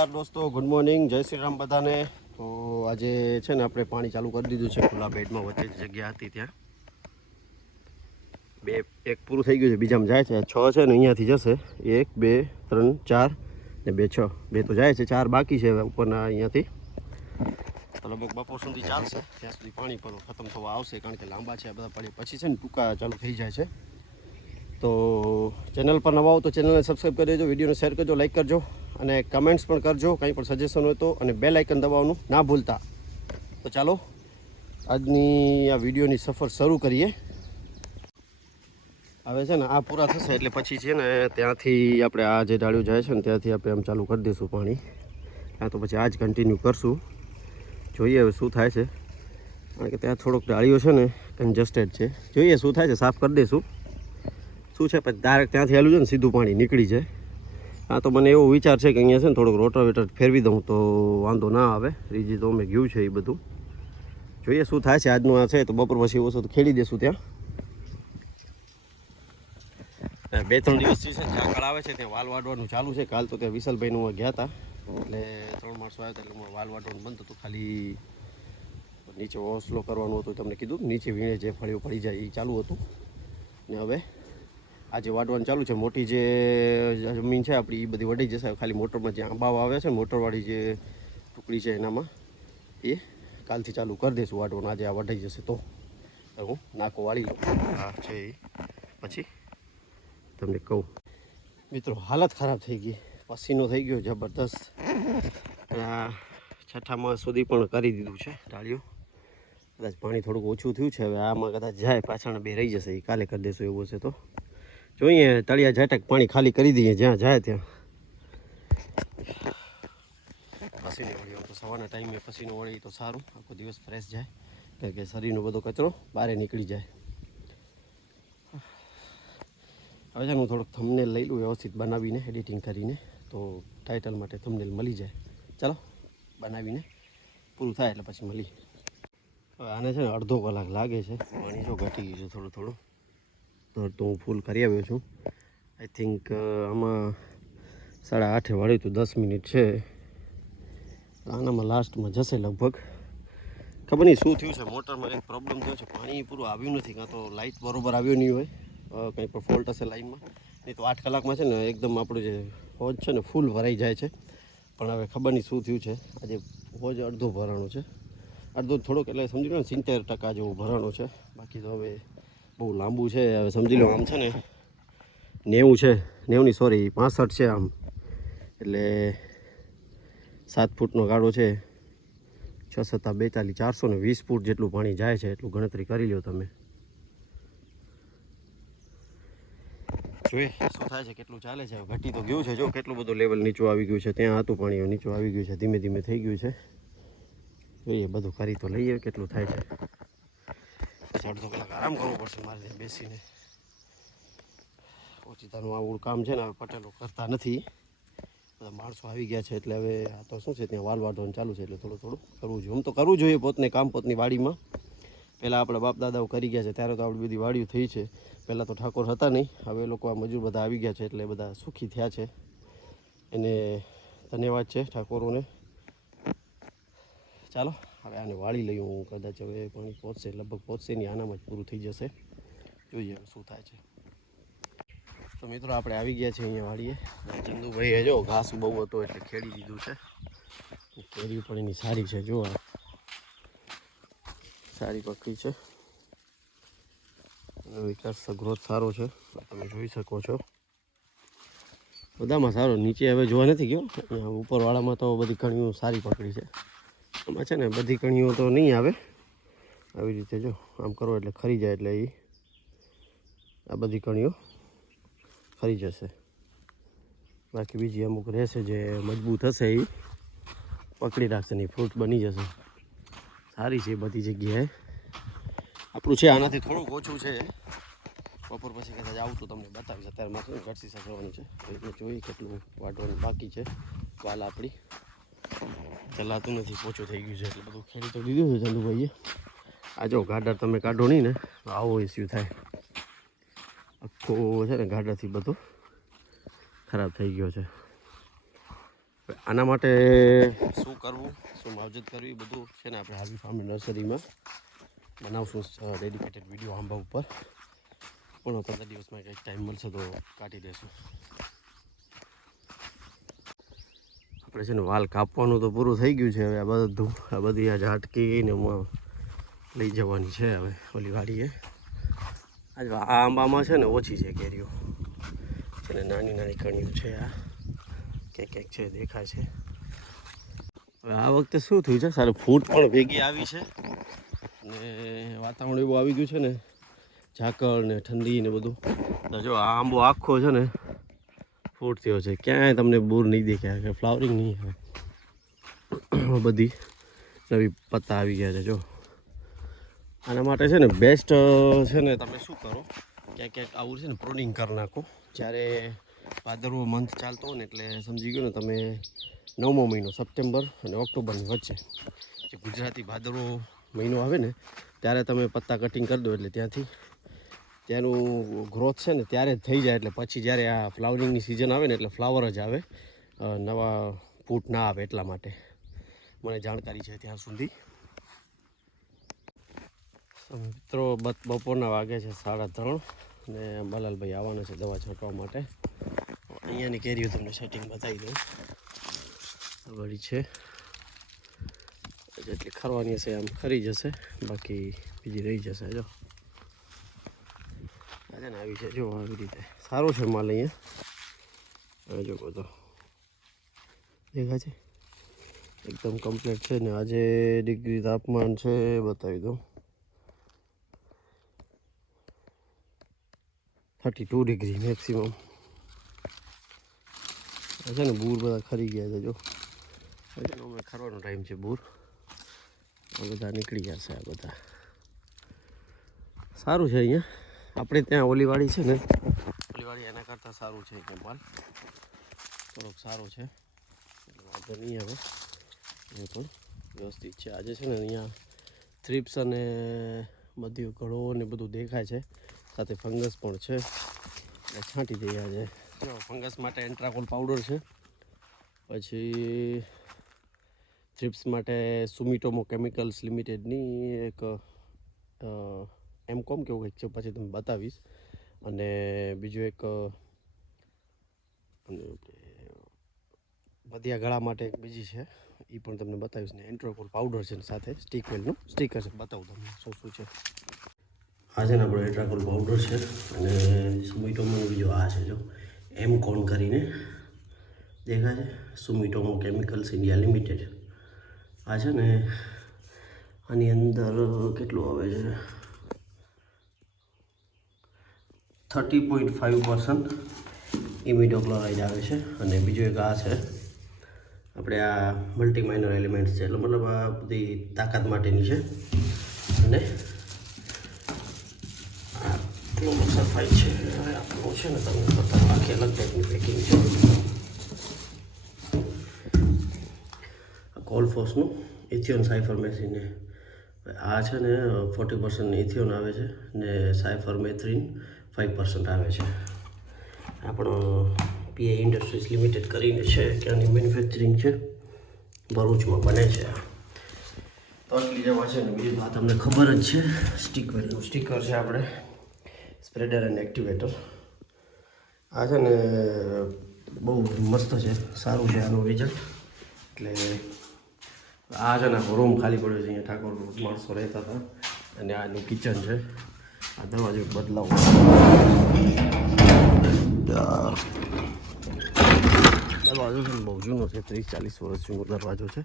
નમસ્કાર દોસ્તો, good morning, જય શ્રી રામ બધાને। તો આજે છે ને આપણે પાણી ચાલુ કરી દીધું છે ખુલ્લા બેડમાં, વચ્ચે જગ્યા હતી ત્યાં એક પૂરું થઈ ગયું છે, બીજામાં જાય છે 6 છે ને અહીંયાથી જશે 1 2 3 4 ને 2 6 2 તો જાય છે, 4 બાકી છે હવે ઉપરના અહીંયાથી। તો લગભગ બપોર સુધી ચાલશે, ત્યાં સુધી પાણી પણ ખતમ થવા આવશે, કારણ કે લાંબા છે બધા પાણી, પછી છે ને ટૂંકા ચાલુ થઈ જાય છે। તો ચેનલ પર નવા હો તો ચેનલને સબસ્ક્રાઈબ કરી દેજો, વિડીયોને શેર કરજો, લાઈક કરજો અને કમેન્ટ્સ પણ કરજો, કંઈ પણ સજેશન હોય તો, અને બેલ આઇકન દબાવવાનું ના ભૂલતા। તો ચાલો આજની આ વિડીયોની સફર શરૂ કરીએ। હવે છે ને આ પૂરા થશે એટલે પછી છે ને ત્યાંથી આપણે આ જે ડાળીઓ જાય છે ને ત્યાંથી આપણે આમ ચાલુ કરી દઈશું પાણી, ત્યાં તો પછી આ જ કન્ટિન્યુ કરશું, જોઈએ હવે શું થાય છે, કારણ કે ત્યાં થોડોક ડાળીઓ છે ને કન્જસ્ટેડ છે, જોઈએ શું થાય છે, સાફ કરી દઈશું। શું છે પછી ડાયરેક્ટ ત્યાંથી આવેલું છે ને સીધું પાણી નીકળી જાય। હા, તો મને એવો વિચાર છે કે અહીંયા છે ને થોડુંક રોટાવેટર ફેરવી દઉં તો વાંધો ના આવે, રીજી તો અમે ગયું છે એ બધું, જોઈએ શું થાય છે। આજનું આ છે તો બપોર પછી ઓછો તો ખેડી દઈશું ત્યાં। 2-3 દિવસથી છે ઝાકળ આવે છે, ત્યાં વાલ વાડવાનું ચાલુ છે। કાલ તો ત્યાં વિશાલભાઈનું ગયા હતા એટલે 3 માણસો આવ્યા હતા એટલે વાલ વાડવાનું બંધ હતું, ખાલી નીચે ઓસલો કરવાનું હતું, તમને કીધું નીચે વીણે જે ફળીઓ પડી જાય એ ચાલુ હતું। ને હવે આજે વાડવાનું ચાલુ છે, મોટી જે જમીન છે આપણી એ બધી વઢી જશે, ખાલી મોટરમાં જે આંબા આવે છે મોટરવાળી જે ટુકડી છે એનામાં એ કાલથી ચાલુ કરી દઈશું વાડવાનું। આજે આ વઢાઈ જશે તો હું નાકો વાળી લઉં, હા છે એ પછી તમને કહું। મિત્રો હાલત ખરાબ થઈ ગઈ, પસીનો થઈ ગયો જબરદસ્ત, આ 6ઠા માસ સુધી પણ કરી દીધું છે ડાળીઓ, કદાચ પાણી થોડુંક ઓછું થયું છે, હવે આમાં કદાચ જાય પાછળ બે રહી જશે, એ કાલે કરી દેશું એવું હશે તો, જોઈએ તળિયા ઝાટક પાણી ખાલી કરી દઈએ જ્યાં જાય ત્યાં। પસીનો વળ્યો તો સવારના ટાઈમે પસીનો વળી તો સારું, આખો દિવસ ફ્રેશ જાય, કારણ કે શરીરનો બધો કચરો બહાર નીકળી જાય। હવે છે હું થોડુંક થંબનેલ લઈ લઉં વ્યવસ્થિત બનાવીને, એડિટિંગ કરીને, તો ટાઇટલ માટે થંબનેલ મળી જાય। ચાલો બનાવીને પૂરું થાય એટલે પછી મળીએ। હવે આને છે ને અડધો કલાક લાગે છે, પાણી જો ઘટી ગયું છે થોડું થોડું, તો હું ફૂલ કરી આવ્યો છું। આઈ થિંક આમાં 8:30 વાળી તો 10 મિનિટ છે, આનામાં લાસ્ટમાં જશે લગભગ, ખબર નહીં શું થયું છે, મોટરમાં કંઈક પ્રોબ્લેમ થયો છે, પાણી પૂરું આવ્યું નથી, કાં તો લાઇટ બરાબર આવ્યો નહીં હોય, કંઈ પણ ફોલ્ટ હશે લાઇનમાં, નહીં તો 8 કલાકમાં છે ને એકદમ આપણું જે હોજ છે ને ફૂલ ભરાઈ જાય છે, પણ હવે ખબર નહીં શું થયું છે, આજે હોજ અડધો ભરાણો છે, અડધો થોડોક એટલે સમજી લો ને 70% જેવું ભરાણો છે, બાકી તો હવે બહુ લાંબુ છે, હવે સમજી લો આમ છે ને 90 છે, 90 નહીં સોરી 65 છે આમ, એટલે 7 ફૂટનો ગાળો છે, 6 × 7 = 42, 420 ફૂટ જેટલું પાણી જાય છે, એટલું ગણતરી કરી લો તમે। જોઈએ શું થાય છે, કેટલું ચાલે છે, ઘટી તો ગયું છે, જો કેટલું બધું લેવલ નીચું આવી ગયું છે, ત્યાં હતું પાણી નીચું આવી ગયું છે, ધીમે ધીમે થઈ ગયું છે, જોઈએ બધું કરી તો લઈએ કેટલું થાય છે, પછી અડધો કલાક આરામ કરવો પડશે મારે ત્યાં બેસીને, ઓચિતાનું આવું કામ છે ને હવે પટેલો કરતા નથી, બધા માણસો આવી ગયા છે એટલે હવે આ તો શું છે ત્યાં વાલ વાઢવાનું ચાલુ છે, એટલે થોડું થોડું કરવું જોઈએ, આમ તો કરવું જોઈએ પોતને કામ પોતની વાડીમાં, પહેલાં આપણા બાપ દાદાઓ કરી ગયા છે ત્યારે તો આપણી બધી વાડીઓ થઈ છે, પહેલાં તો ઠાકોર હતા નહીં, હવે લોકો આ મજૂર બધા આવી ગયા છે એટલે બધા સુખી થયા છે, એને ધન્યવાદ છે ઠાકોરોને। ચાલો હવે આને વાળી લઈએ હું, કદાચ હવે પાણી પહોંચશે, લગભગ પહોંચશે નહીં, આનામાં જ પૂરું થઈ જશે, જોઈએ શું થાય છે। તો મિત્રો આપણે આવી ગયા છે અહીંયા વાળીએ, ચંદુભાઈએ જો ઘાસ બહુ હતો એટલે ખેડી દીધું છે, કેરી પણ એની સારી છે, જો સારી પકડી છે, વિકાસ ગ્રોથ સારો છે, તમે જોઈ શકો છો, બધામાં સારો, નીચે હવે જોવા નથી ગયો, અહીંયા ઉપરવાળામાં તો બધી કણીઓ સારી પકડી છે, આમાં છે ને બધી કણીઓ તો નહીં આવે, આવી રીતે જો આમ કરો એટલે ખરી જાય, એટલે એ આ બધી કણીઓ ખરી જશે, બાકી બીજી અમુક રહેશે જે મજબૂત હશે એ પકડી રાખશે, નહીં ફ્રૂટ બની જશે, સારી છે બધી જગ્યાએ, આપણું છે આનાથી થોડુંક ઓછું છે, બપોર પછી કદાચ આવું તો તમને બતાવીશ, અત્યારે મારે ઘરથી સકવાનું છે, એટલે જોઈએ કેટલું વાટવાનું બાકી છે, વાલ આપણી ચલાતું નથી, પોચું થઈ ગયું છે, એટલે બધું ખેડી તો દીધું છે ચંદુભાઈએ, આ જો ગાડર તમે કાઢો નહીં ને તો આવો ઇસ્યુ થાય, આખો છે ને ગાડાથી બધો ખરાબ થઈ ગયો છે, આના માટે શું કરવું, શું માવજત કરવી, બધું છે ને આપણે હાર્વી ફાર્મ નર્સરીમાં બનાવશું ડેડિકેટેડ વિડીયો આંબા ઉપર. પણ 15 દિવસમાં કંઈક ટાઈમ મળશે તો કાઢી દઈશું. આપણે છે ને વાલ કાપવાનું તો પૂરું થઈ ગયું છે. હવે આ બધી આ ઝાટકીને લઈ જવાની છે હવે ઓલી વાડીએ. આજે આ આંબામાં છે ને ઓછી છે કેરીઓ છે ને, નાની નાની કણીઓ છે. આ ક્યાંક છે દેખાય છે. હવે આ વખતે શું થયું છે, સારું ફૂટ પણ ભેગી આવી છે ને વાતાવરણ એવું આવી ગયું છે ને, ઝાકળ ને ઠંડી ને બધું. તો જો આ આંબો આખો છે ને ફૂટ થયો છે. ક્યાંય તમને બૂર નહીં દેખાય કે ફ્લાવરિંગ નહીં આવે. બધી નવી પત્તા આવી ગયા છે. જો આના માટે છે ને બેસ્ટ છે ને તમે શું કરો, ક્યાંક આવું છે ને પ્રોડિંગ કરી નાખો. જ્યારે ભાદરવો મંથ ચાલતો હોય ને એટલે સમજી ગયો ને તમે, 9મો મહિનો સપ્ટેમ્બર અને ઓક્ટોબરની વચ્ચે જે ગુજરાતી ભાદરવો મહિનો આવે ને ત્યારે તમે પત્તા કટિંગ કરી દો એટલે ત્યાંનું ગ્રોથ છે ને ત્યારે જ થઈ જાય. એટલે પછી જ્યારે આ ફ્લાવરિંગની સિઝન આવે ને એટલે ફ્લાવર જ આવે, નવા ફૂટ ના આવે. એટલા માટે મને જાણકારી છે ત્યાં સુધી. મિત્રો બપોરના વાગે છે 3:30 ને બલાલભાઈ આવવાના છે દવા છાંટવા માટે. અહીંયાની કેરીઓ તમને સેટિંગ બતાવી દઉં. વળી છે જેટલી ખરવાની હશે આમ ખરી જશે, બાકી બીજી રહી જશે. જો આજે ને આવી છે, જો આવી રીતે સારું છે માલ અહીંયા. જો બધો દેખાય છે એકદમ કમ્પ્લીટ છે ને. આજે ડિગ્રી તાપમાન છે બતાવી દઉં, 32 ડિગ્રી મેક્સિમમ છે ને. બૂર બધા ખરી ગયા છે. જો અમે ખરવાનો ટાઈમ છે. બૂર આ બધા નીકળી જશે. આ બધા સારું છે અહીંયા. આપણે ત્યાં ઓલીવાડી છે ને, ઓલીવાડી એના કરતાં સારું છે. કે માલ થોડોક સારો છે એટલે વાંધો નહીં આવે. એ પણ વ્યવસ્થિત છે. આજે છે ને અહીંયા થ્રિપ્સ અને બધી ઘડો ને બધું દેખાય છે, સાથે ફંગસ પણ છે એટલે છાંટી દઈએ આજે. જો ફંગસ માટે એન્ટ્રાકોલ પાવડર છે, પછી થ્રિપ્સ માટે સુમિટોમો કેમિકલ્સ લિમિટેડની એક એમકોમ કેવું કંઈક છે, પછી તમને બતાવીશ. અને બીજું એક બધિયા ગળા માટે એક બીજી છે, એ પણ તમને બતાવીશ. ને એન્ટ્રાકોલ પાવડર છે ને સાથે સ્ટીકવેલનું સ્ટીકર છે, બતાવું તમને શું શું છે. આ છે ને આપણો એન્ટ્રાકોલ પાવડર છે અને સુમિટોમો બીજો આ છે. જો એમકોન કરીને દેખાય છે, સુમિટોમો કેમિકલ્સ ઇન્ડિયા લિમિટેડ. આ છે ને આની અંદર કેટલું આવે છે, 30.5% ઇમિડોક્લોરાઇડ આવે છે. અને બીજો એક આ છે આપણે આ મલ્ટી માઇનર એલિમેન્ટ્સ છે, એટલે મતલબ આ બધી તાકાત માટેની છે. અને સફાઈ છે આપણું છે ને, તમને બતાવો આખી અલગ ટાઈપની પેકિંગ છે. કોલફોસનું ઇથિયોન સાયફરમેથ્રિન. આ છે ને 40% ઇથિયોન આવે છે ને સાયફરમેથ્રિન 5% આવે છે. આપણો પીએ ઇન્ડસ્ટ્રીઝ લિમિટેડ કરીને છે, ત્યાંની મેન્યુફેક્ચરિંગ છે, ભરૂચમાં બને છે. તો આટલી જવા છે ને. બીજું તો આ તમને ખબર જ છે, સ્ટીકવેલનું સ્ટીકર છે આપણે, સ્પ્રેડર એન્ડ એક્ટિવેટર. આ છે ને બહુ મસ્ત છે, સારું છે આનું રિઝલ્ટ. એટલે આ છે ને રૂમ ખાલી પડ્યો છે અહીંયા, ઠાકોર માણસો રહેતા હતા અને આનું કિચન છે. આ દરવાજો બદલાવો, દરવાજો છે ને બહુ જૂનો છે, 30-40 વર્ષ જૂનો દરવાજો છે.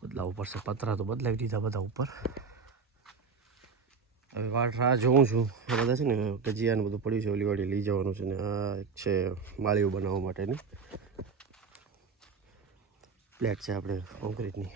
બદલાવવું પડશે. પતરા તો બદલાવી દીધા બધા ઉપર. હવે વાટ રાહ જોઉં છું. આ બધા છે ને ગજીયાને બધું પડ્યું છે, ઓલી વાડી લઈ જવાનું છે. ને આ એક છે માળીઓ બનાવવા માટેની પ્લેટ છે આપણે કોન્ક્રીટની.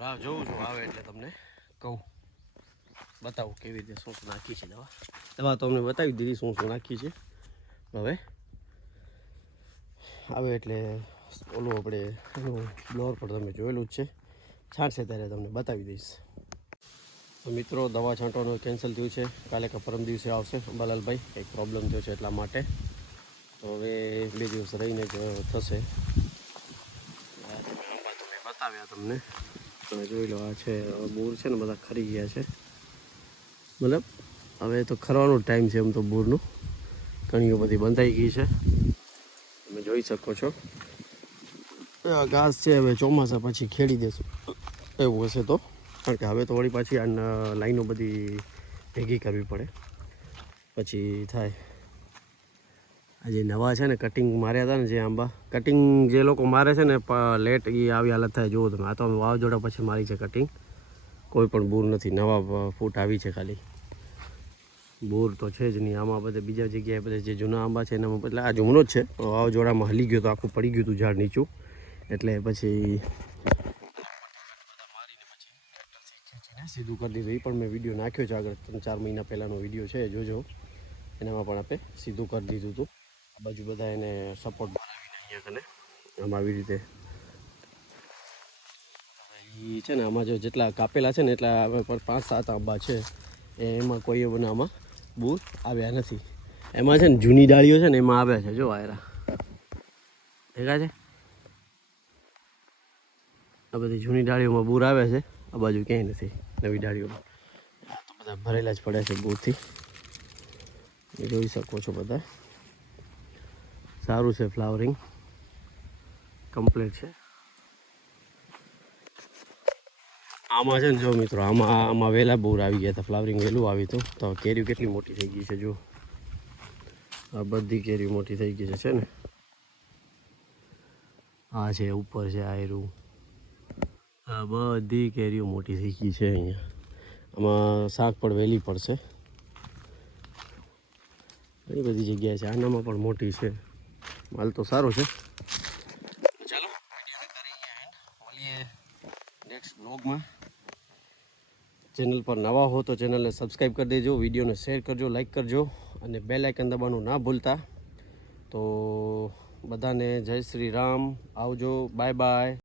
રાહ જોઉં છું આવે એટલે તમને કહું, બતાવું કેવી રીતે શું શું નાખી છે. દવા તો અમને બતાવી દીધી શું શું નાખી છે. હવે આવે એટલે ઓલું આપણે એનું બ્લોર પર તમે જોયેલું જ છે, છાંટશે ત્યારે તમને બતાવી દઈશ. તો મિત્રો દવા છાંટવાનું કેન્સલ થયું છે, કાલે કે પરમ દિવસે આવશે બલાલભાઈ, કંઈક પ્રોબ્લેમ થયો છે એટલા માટે. તો હવે 2 દિવસ રહીને જ થશે. આંબા તો મેં બતાવ્યા તમને, તમે જોઈ લો. આ છે બોર છે ને બધા ખરી ગયા છે, મતલબ હવે તો ખરવાનો ટાઈમ છે એમ તો બોરનું. કણીઓ બધી બંધાઈ ગઈ છે, તમે જોઈ શકો છો. આ ઘાસ છે હવે ચોમાસા પછી ખેડી દેશું એવું હશે તો, કારણ કે હવે તો વળી પાછી આ લાઈનો બધી ભેગી કરવી પડે પછી થાય. આ જે નવા છે ને કટિંગ માર્યા હતા ને, જે આંબા કટિંગ જે લોકો મારે છે ને લેટ એ આવી હાલત થાય. જુઓ તમે, આ તો વાવાઝોડા પછી મારી છે કટિંગ, કોઈ પણ બૂર નથી, નવા ફૂટ આવી છે ખાલી. બોર તો છે જ નહીં આમાં. બધે બીજા જગ્યાએ બધે જે જૂના આંબા છે એનામાં, એટલે આ જૂનો જ છે, વાવાઝોડામાં હલી ગયો તો આખું પડી ગયું હતું ઝાડ નીચું, એટલે પછી સીધું કરી દીધું. એ પણ મેં વિડીયો નાખ્યો છે આગળ, 3-4 મહિના પહેલાંનો વિડીયો છે, જોજો. એનામાં પણ આપણે સીધું કરી દીધું હતું. આ બાજુ બધા એને સપોર્ટ બનાવીને અહીંયા કને આમ આવી રીતે એ છે ને. આમાં જો જેટલા કાપેલા છે ને એટલા 5-7 આંબા છે, એમાં કોઈ એવું આમાં બૂર આવ્યા નથી. એમાં છે ને જૂની ડાળીઓ છે ને એમાં આવ્યા છે. જો આયરા દેખાય છે, આ બધી જૂની ડાળીઓમાં બૂર આવે છે. આ બાજુ ક્યાંય નથી નવી ડાળીઓમાં. આ તો બધા ભરેલા જ પડ્યા છે બૂરથી, જોઈ શકો છો બધા. સારું છે, ફ્લાવરિંગ કમ્પ્લીટ છે. આમાં છે ને જો મિત્રો, આમાં વહેલા બોર આવી ગયા હતા, ફ્લાવરિંગ વહેલું આવ્યું હતું. તો કેરીઓ કેટલી મોટી થઈ ગઈ છે જો, આ બધી કેરીઓ મોટી થઈ ગઈ છે ને. આ છે ઉપર છે આયરું, આ બધી કેરીઓ મોટી થઈ ગઈ છે અહીંયા. આમાં શાક પણ વહેલી પડશે, ઘણી બધી જગ્યાએ છે. આનામાં પણ મોટી છે, માલ તો સારો છે. ચાલો મળીએ નેક્સ્ટ બ્લોગમાં. ચેનલ પર નવા હો તો ચેનલને સબસ્ક્રાઈબ કરી દેજો, વિડીયોને શેર કરજો, લાઈક કરજો અને બેલ આઇકન દબાવવાનું ના ભૂલતા. તો બધાને જય શ્રી રામ, આવજો, બાય બાય.